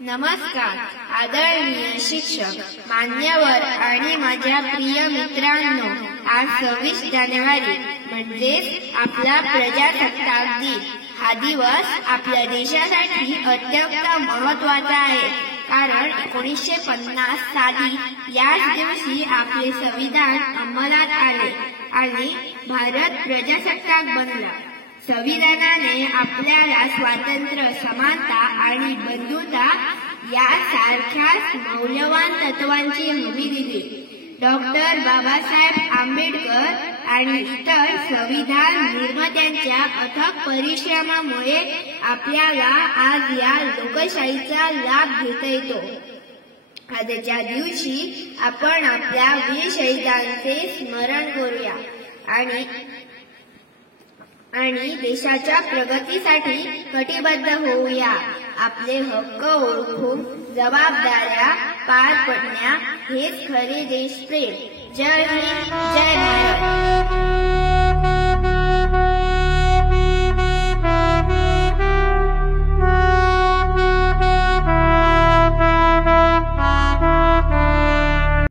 नमस्कार आदरणीय शिक्षक, मान्यवर आणि माझ्या प्रिय मित्रांनो, आज 26 जानेवारी म्हणजेच आपला प्रजासत्ताक दिन. हा दिवस आपल्या देशासाठी अत्यंत महत्त्वाचा आहे, कारण 1950 साली याच दिवशी आपले संविधान अंमलात आले आणि भारत प्रजासत्ताक बनला. संविधानाने आपल्याला स्वातंत्र्य, समानता आणि बंधुता यासारख्या मौल्यवान तत्वांची हमी दिली. डॉक्टर बाबासाहेब आंबेडकर आणि इतर संविधान निर्मात्यांच्या अथक परिश्रमामुळे आपल्याला आज या लोकशाहीचा लाभ घेता येतो. आजच्या दिवशी आपण आपल्या वीर शहीदांचे स्मरण करूया आणि देशाच्या प्रगतीसाठी कटिबद्ध होऊया. आपले हक्क ओळखून जबाबदाऱ्या पार पडण्या हेच खरे देशप्रेम. जय हिंद, जय भारत.